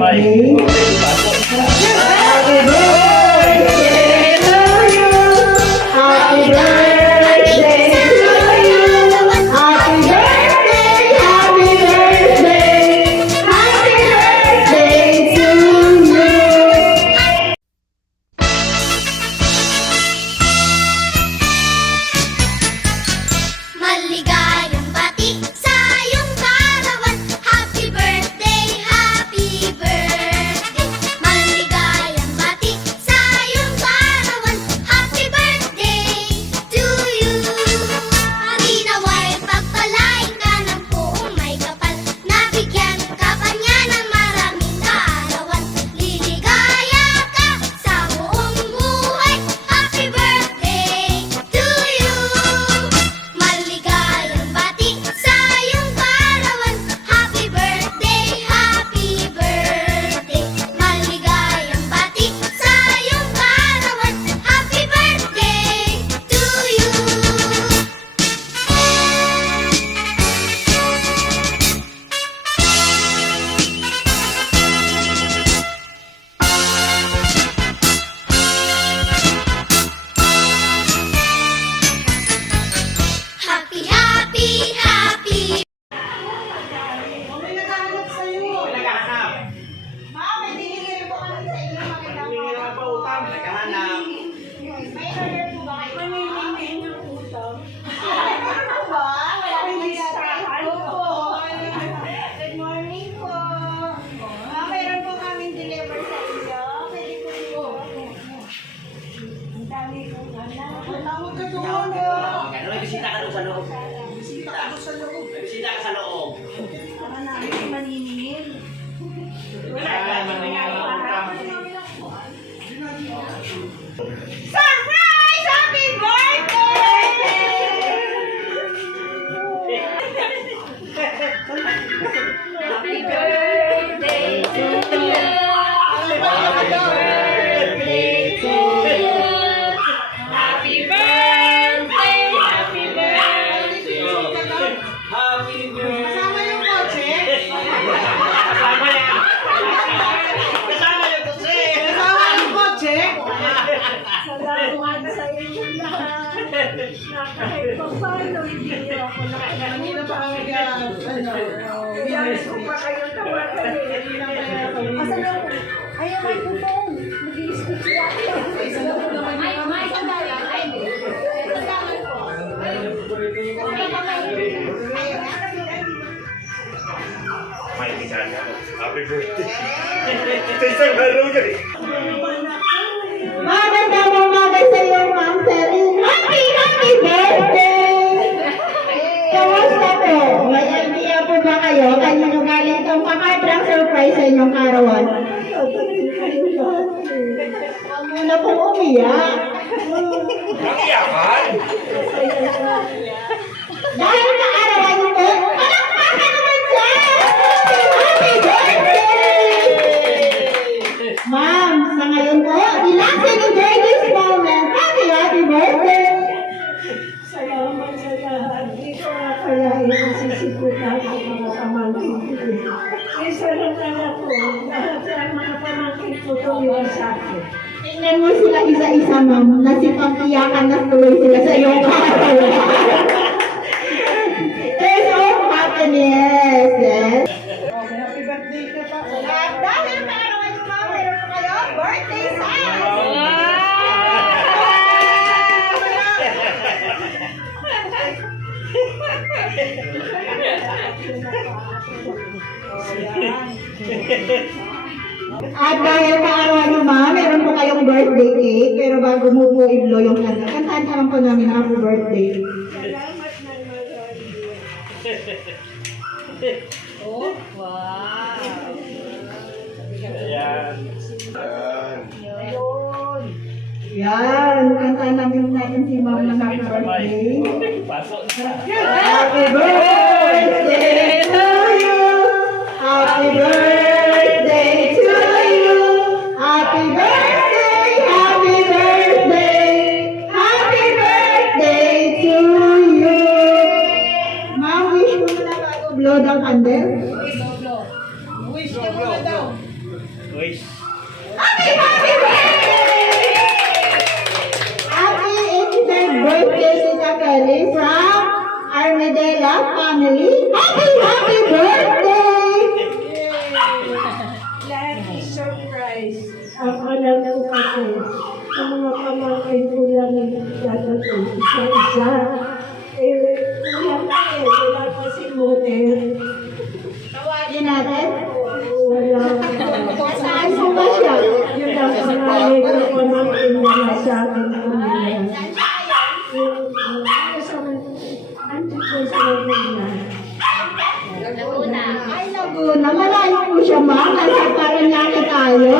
birthday. Happy birthday to you. Happy birthday to you. Happy birthday, happy birthday. Happy birthday to you. Maligayang bati sa iyong karawan. Happy birthday, happy birthday. Maligayang bati sa iyong karawan. Happy birthday to you. Di nawa'y pagpalain ka ng buong may kapal. Nabigyan ka pa niya ng maraming kaarawan. Liligaya ka sa buong buhay. Happy birthday to you. Maligayang bati sa iyong karawan. Happy birthday, happy birthday. Maligayang bati sa iyong karawan. Happy birthday to you. Happy, happy, happy. May naghahanap sa'yo. Naghahanap. Ma, may dinigil po kami sa inyo. Magandang Humingi naman pa utang. Naghahanap. May order po ba kayo? Mamimingin yung utang. Meron po ba? Wala rin listahan. Opo. Good morning po. Meron po kaming deliver sa inyo. Pwede po po. Ang dami kong anak. Tawag ka doon. Ganun, may bisita ka doon sa loob. Bisita ako sa loob. May bisita ka sa loob. Para namin maniningil. Surprise! Happy birthday! Happy birthday to you. Happy birthday to you. Happy birthday, happy birthday. Happy birthday. Kasama yung kotse? Kasama yan. Kasama yung kutsi. Kasama yung kotse? Salamat sa inyo lahat. Na kahit pa paano, hindi niyo ako Kanina pa kami Biyayas ko pa kayo tawagan eh. Asan ako? Ayaw, may butong. Mag-i-speak siya. May sandali. May isa na. Happy birthday. Ito isang laro ka eh. Magandang umaga sa iyo, Ma'am Celine. Happy birthday! Kamusta po? May idea po ba kayo? Kanino galing itong pakadrang surprise sa inyong karawan? Huwag muna pong umiyak. Iyakan. Dahil kaarawan niyo po, palakpakan naman dyan! Happy birthday! Ma'am, sa ngayon po, relaxing enjoy this moment. Happy birthday! Salamat sa lahat. Hindi ko nga kaya inisisikutan ang mga pamangkin ko. Isa lang anak ko. Lahat sa mga pamangkin ko tuloy sa akin. Tingnan mo sila isa-isa, ma'am. Nasipag-iyakan na tuloy sila sa iyong karawan. There's all happiness, yes? Happy birthday ka pa. At dahil kaarawan niyo, ma'am, meron po kayo birthday sign! At dahil kaarawan niyo, ma'am, meron po kayong birthday cake. Pero bago mo po i-blow yung kanta, kantaan ka lang po namin happy birthday. Salamat na Ayan. Yan, kantaan natin si ma'am ng happy birthday. Pasok. Happy birthday to you. Happy birthday to you. Happy birthday, happy birthday. Happy birthday to you. Ma'am, wish mo na bago blow the candle. Wish ka muna daw. Uy. Happy 83rd birthday, Tita Kelly, from Armadella family. Happy birthday! Lahat is surprise. Ako lang po kasi. Ang mga pamangkin ko lang dadating. Isa-isa. Wala pa wala pa si Moter. Tawagin natin. Wala. Saan po ba siya? Yun ang pangalan ko pamangkin nila sa akin. Ay, Laguna. Malayo po siya, ma'am. Nasa Paranaque tayo.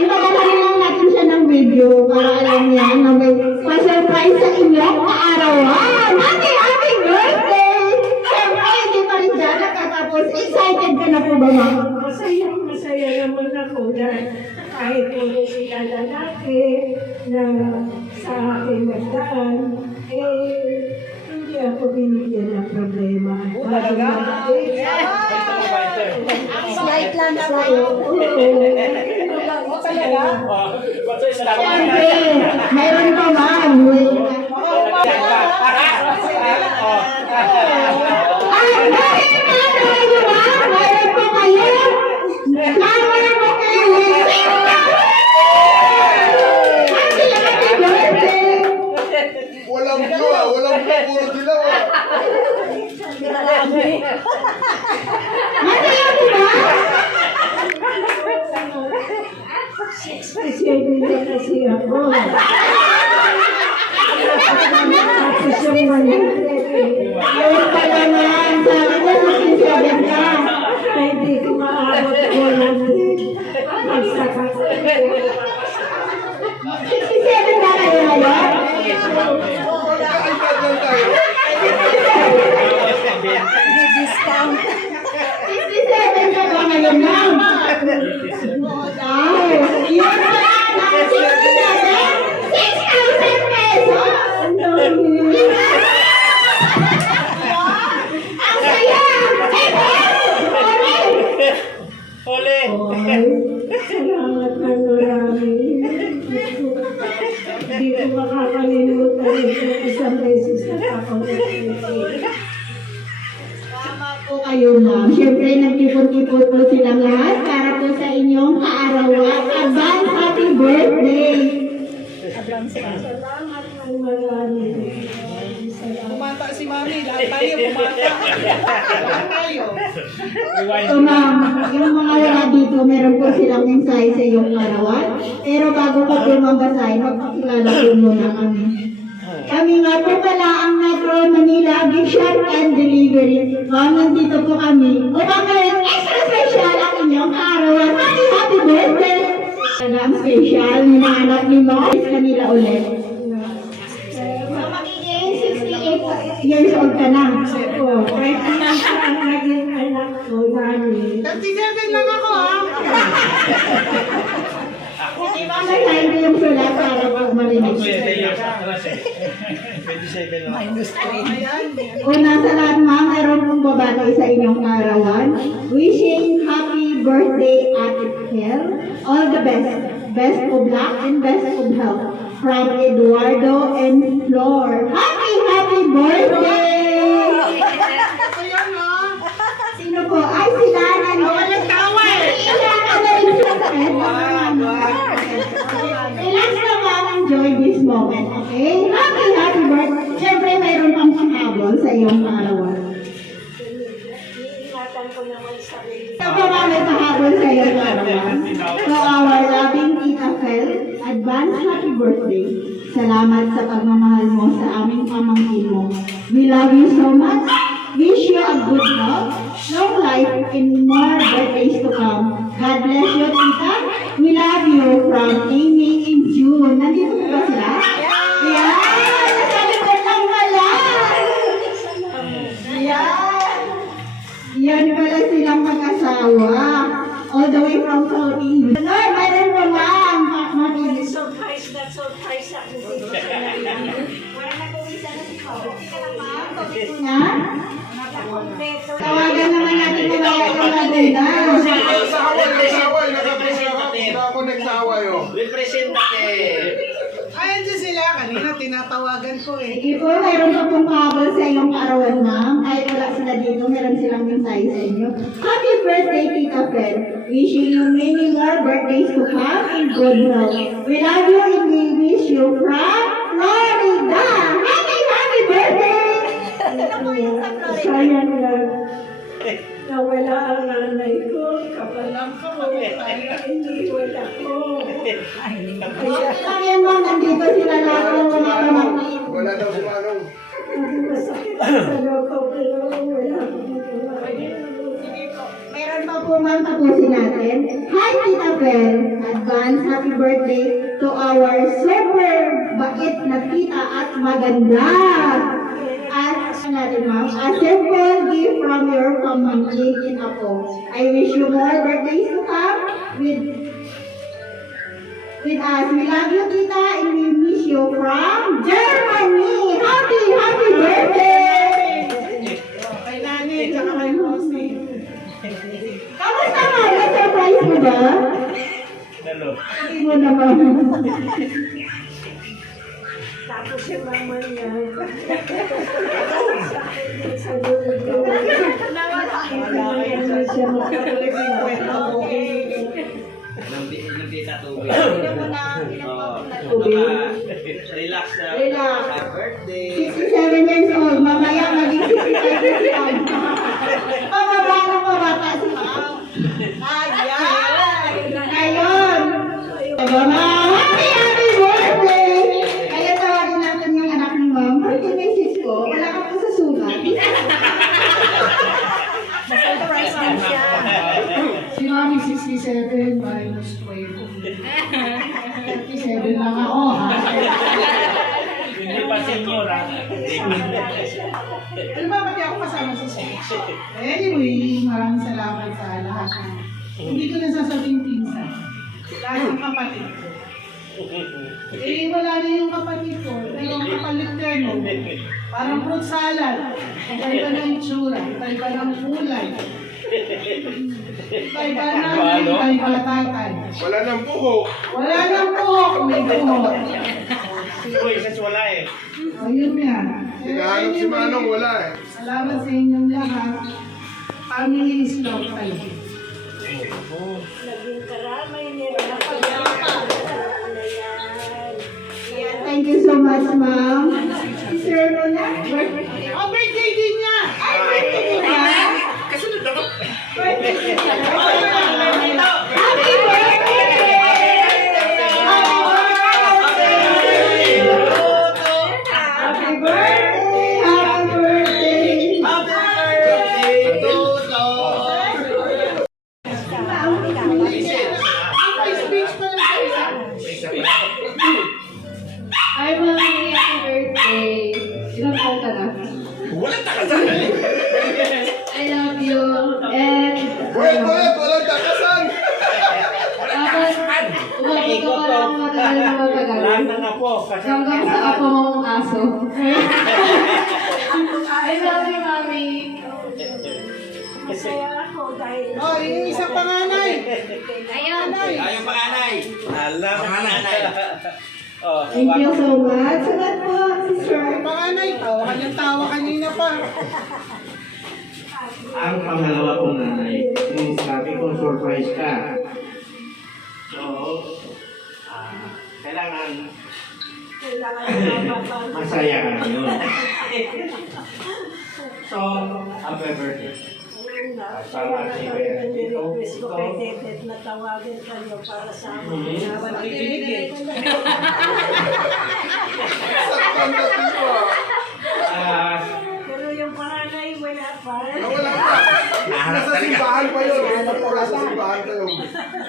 Ipadala lang natin siya ng video para alam niya na may pa-surprise sa inyo kaarawan. Happy birthday! Siyempre, hindi pa rin siya nakatapos. Excited ka na po ba, ma'am? Masaya naman ako dahil kahit puro sila lalaki na sa akin nagdaan, hindi ako binigyan ng problema. Slight lang sa'yo. Siyempre, mayroon pa, ma'am. Ay, bakit kayo, ma'am? Mayroon pa kayo? Mayroon pa kayo. Happy birthday! Walang blue walang blue, puro dilaw Masaya mo ba? 67 na kasi ako. Tapos yung Yun pala naman. Sabi ko, 67 ka. hindi ko maabot ko lang magsaka. 67 na kayo ngayon? Magka-iPad lang tayo. 67 ka ba ngayon, ma'am? Wow! Yun pala, nakasipin natin, 6,000 pesos! Ang dami. Ang saya! Ole! Ay, salamat ng marami. Hindi ko makakalimutan yung isang beses na ako nag-isip. Tama po kayo, ma'am. Siyempre, nagtipon-tipon po silang lahat para po sa inyong kaarawan. Advance happy birthday! Salamat ng marami. Kumanta si Mami, lahat tayo kumanta. Lahat tayo. So, ma'am, yung mga wala dito, meron po silang mensahe sa iyong kaarawan. Pero bago ko po mabasahin, magpakilala po muna kami. Kami nga po pala ang Metro Manila Gift and Delivery. Ma'am, nandito po kami. Upang ngayon, extra special ang inyong kaarawan. Happy birthday! Ang special, minaanak ni Ma'am. Kanila ulit. So, magiging 68 years old ka na. Oo, kahit naman siya ang naging anak ko, Nani. 37 lang ako Hindi ba masahin ko yung sulat para pag marinig? Una sa lahat, ma'am, mayroon pong babati sa inyong kaarawan. Wishing happy birthday, Ate Kel. All the best. Best of luck and best of health. From Eduardo and Flor. Happy birthday! Sino po? Ay, sila na niya. Walang tawa Ilan ka na rin siya sa Relax na, ma'am. Enjoy this moment, okay? Happy birthday. Siyempre, mayroon pang panghabol sa iyong kaarawan. Iingatan ko naman sarili. Ito po, ma'am, may pahabol sa iyong kaarawan. To our loving Tita Fel, advance happy birthday. Salamat sa pagmamahal mo sa aming pamangkin mo. We love you so much. Wish you a good health, long life, and more birthdays to come. God bless you, Tita. We love you from Amy and June. Nandito po ba sila? Yeah! Nasa likod lang pala! Yeah! Yan pala silang mag-asawa. All the way from Saudi. Lord, mayroon mo lang. Surprise na surprise ako dito sa Ha? Tawagan naman natin mga yung Laguna. tinatawagan ko eh. Sige po, mayroon pa pong pahabol sa iyong kaarawan, ma'am. Kahit wala sila dito, meron silang mensahe sa inyo. Happy birthday, Tita Fel. Wishing you many more birthdays to come in good health. We love you and we wish you from Florida. Happy birthday! Sayang lang. Nawala ang nanay ko. Kapalang ko. Hindi wala ko. Kaya ma'am, nandito sila lahat ng mga pamangkin. Wala daw si Manong. Masakit sa loko, pero wala akong magawa. Meron pa po ma'am, tapusin natin. Hi, Tita Fel. Advance happy birthday to our super bait na tita at maganda. At natin ma'am, a simple gift from your pamangkin in Apo. I wish you more birthdays to come with us. We love you, Tita, and we miss you from Germany. Happy birthday! Kay Nani, tsaka kay Rosie. Kamusta nga? Na-surprise mo ba? Ano? Hindi mo naman. Tapos yung mama niya. Sakit din sa dulo ko. Kailangan na siya Ulit yung kwento mo. Nandita tubig. Tubig. Relax na. Relax. Happy birthday. 67 years old. Mamaya maging 65 years old. Pababa ng mabata si Ma'am. Ngayon. Mama, happy birthday! Kaya tawagin natin yung anak ni Ma'am. Birthday message ko. Wala ka pa sa sulat. Surprise lang siya. Si Mami 67 minus 12. 37 lang ako ha. Hindi pa senior ah. Alam ba, pati ako kasama sa speech. Anyway, maraming salamat sa lahat. Hindi ko nasasabing pinsan. Lahat ng kapatid ko. Eh, wala na yung kapatid ko. Pero ang kapalit ko, no? Parang fruit salad. Iba na yung tsura. Iba ng kulay. Iba tatay. Wala nang buhok. Wala nang buhok. May buhok. Uy, isa wala eh. Ayun yan. Hinahanap si Manong, wala eh. Salamat sa inyong lahat. Family is love tayo. naging karamay niya. Napagyaman. Thank you so much, Ma'am. Sir Luna. Oh, birthday din niya! Ay, birthday din niya. Kasunod ako. Birthday din niya. Happy birthday! Happy birthday! Happy birthday! May speech pa lang sa isa. Hi, Mami. Happy birthday. Ilang taon ka na? Walang takasan. I love you. And, Wait, walang takasan. dapat, umabot ka pa lang matagal na matagal. Lahat ng apo. Hanggang sa apo mong aso. I love you, Mami. Masaya ako dahil Oh, yung isang panganay. Ayun. Ayaw panganay. Alam panganay. Oh, Thank you so much. Salamat po, Sister. Yung panganay, tawa kanyang tawa kanina pa. Ang pangalawa kong nanay, yung sabi ko, surprise ka. So, kailangan masaya ka ngayon. So, happy birthday. Salamat si Bea. request ko kay David na tawagin kayo para sa amin. Nakikinig eh. Saktan na tipo ah. Pero yung panganay wala pa. Wala pa. Nasa simbahan pa yun. Nasa simbahan pa yun.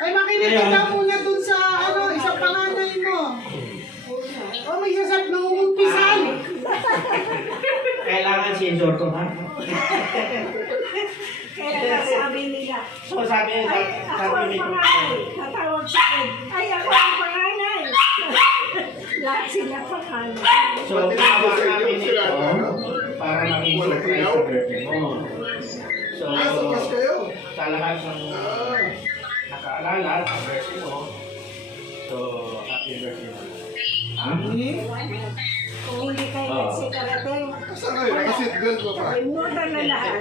Ay, makinig ka muna dun sa isang panganay mo. Oh, may sasab na umumpisan. Kailangan sensor to, ha? Kaya sabi nila, So, sabi ay ako ang ni panganay. Tatawag siya, ay ako ang panganay. Lahat sila panganay. So, tawa namin ito para maging surprise sa birthday mo. So, Sapas kayo. sa lahat ng nakaalala sa birthday mo, so, happy birthday. Ha? Kung hindi kayo nagsikarating, Saan kayo? Naka-seatbelt mo pa. ay muta na lahat.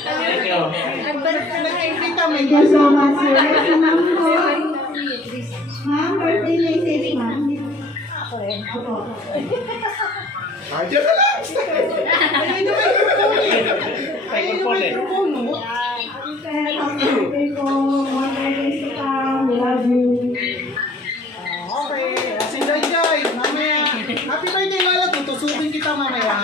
Thank you. Nagkikita may Thank you so much, sir. Si ma'am po. Ma'am, birthday message, ma'am. Diyan na lang. Ayun yung microphone, no? Birthday ko, one day ka, we love you. Okay, si Joy Joy, mamaya. Happy birthday, Lola. Tutusukin kita mamaya.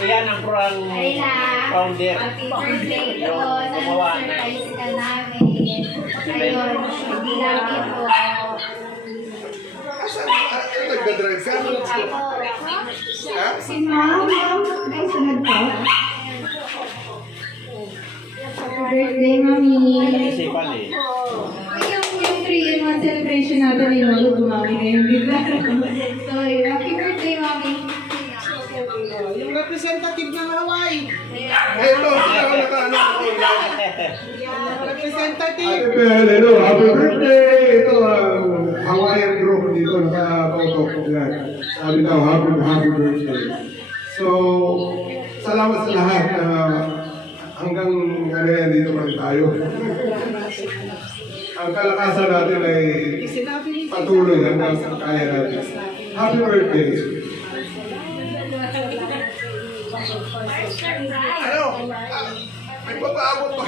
Iyan ang founder. Happy birthday po. Sana surprise ka namin. Ayun, hindi namin po. Nagdadrive ka? Ha? Si ma'am, ay sunod po. Happy birthday, mami. Isipan eh. Yung 3-in-1 celebration natin ni Lolo, dumami ngayon bigla. So, happy birthday, mami. Yung representative ng Hawaii. Ito, sila ko nakaano ko. Representative. Hello, happy birthday! Ito ang Hawaiian group dito, nakapautok ko yan. Sabi daw, happy birthday. So, salamat sa lahat na hanggang ngayon dito pa rin tayo. Ang kalakasan natin ay patuloy hanggang sa kaya natin. Happy birthday! Ano? May papaabot pa.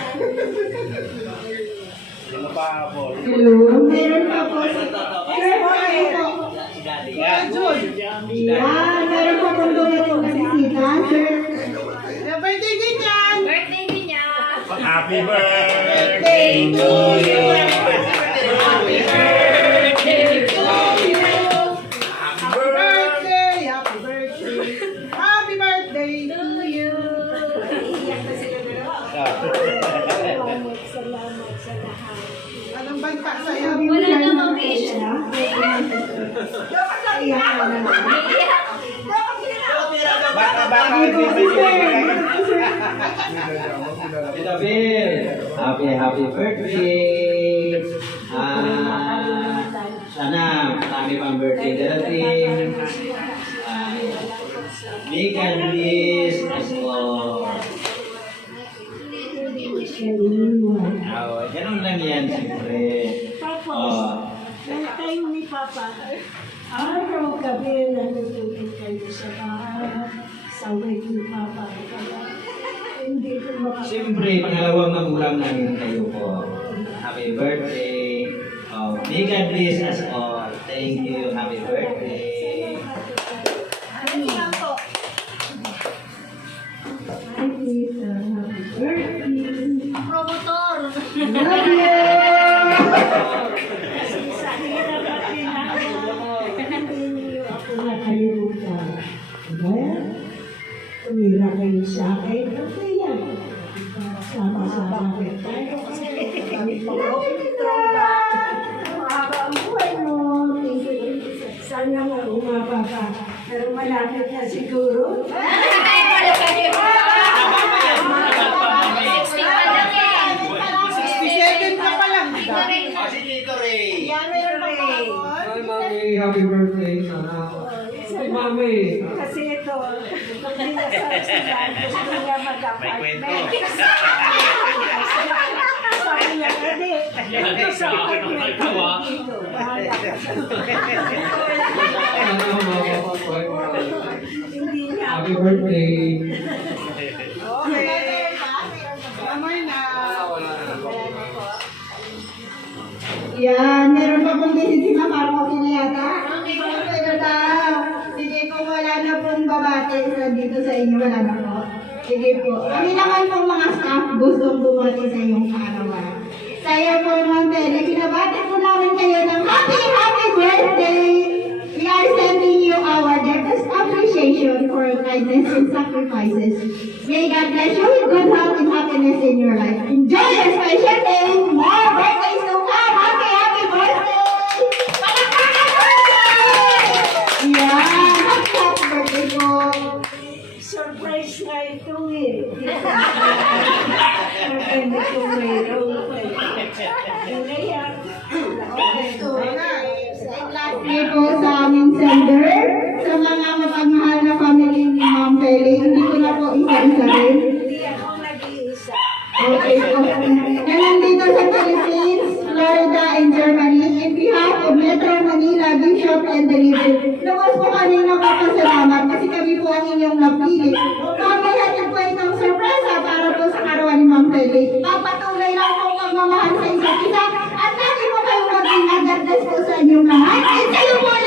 Hindi mo pa po. Hello, meron pa po si... Sir, okay po. Yan. Yan, meron pa pong dumating na bisita, sir. Birthday din yan. Birthday din niya. Happy birthday to you. Happy birthday to you. Happy birthday. Happy birthday. Happy birthday to you. Salamat sa lahat. Anong banta sa'yo? Wala namang wish. Baka. Tita Bill, happy birthday. Sana marami pang birthday darating. May God bless us all. Ganun lang yan, siyempre. Tapos, nang time ni Papa, araw-gabi nandutulog kayo sa bahay, sa wake ni Papa. Kaya, hindi ko Siyempre, pangalawang magulang namin kayo po. Happy birthday. May God bless us all. Thank you. Happy birthday. Promotor. Sa hirap at ginagawa, hindi niyo ako nakalimutan. Kaya, tumira kayo sa akin, okay yan. Sama-sama kayo tayo. Kami po, mahaba ang buhay mo. Sana nga umaba ka. Pero malapit na siguro. Ay, wala kayo. 60 pa lang eh. 67 ka pa lang, di ba? Si Tito Ray. Yan, meron pa po. Hi, Mami. Happy birthday. Sana. Hi, Mami. Kasi ito, nung dinasal sila, gusto niya May mag-apartment. kwento. Sabi niya, hindi. Ito sa apartment. Dito, bahala ka sa Sana mapapapay mo. Hindi niya Happy birthday. Okay. Mamay na. Yan, meron pa pong bisita, parang okay na yata. Pero daw, sige kung wala na pong babate dito sa inyo, wala na po. Sige po. Kami naman pong mga staff gustong bumati sa inyong kaarawan. Sa iyo po, Ma'am Pele, pinabati po namin kayo ng happy birthday! We are sending you our deepest appreciation for your kindness and sacrifices. May God bless you with good health and happiness in your life. Enjoy your special day! More birthdays to come! Happy birthday! Palakpakan po! Yan! Happy birthday po! surprise na ito eh. Maganda kung mayroon kayo. Kaya, Lastly po sa aming na nandito sa Philippines, Florida, and Germany. In behalf of Metro Manila, Bishop and Delivery. Lubos po kami nagpapasalamat kasi kami po ang inyong napili. Kami hatid po itong sorpresa para po sa karawan ni Ma'am Feli. Pagpatuloy lang po magmamahal sa isa't isa at lagi po kayo mag-ingat. God bless po sa inyong lahat. And kayo po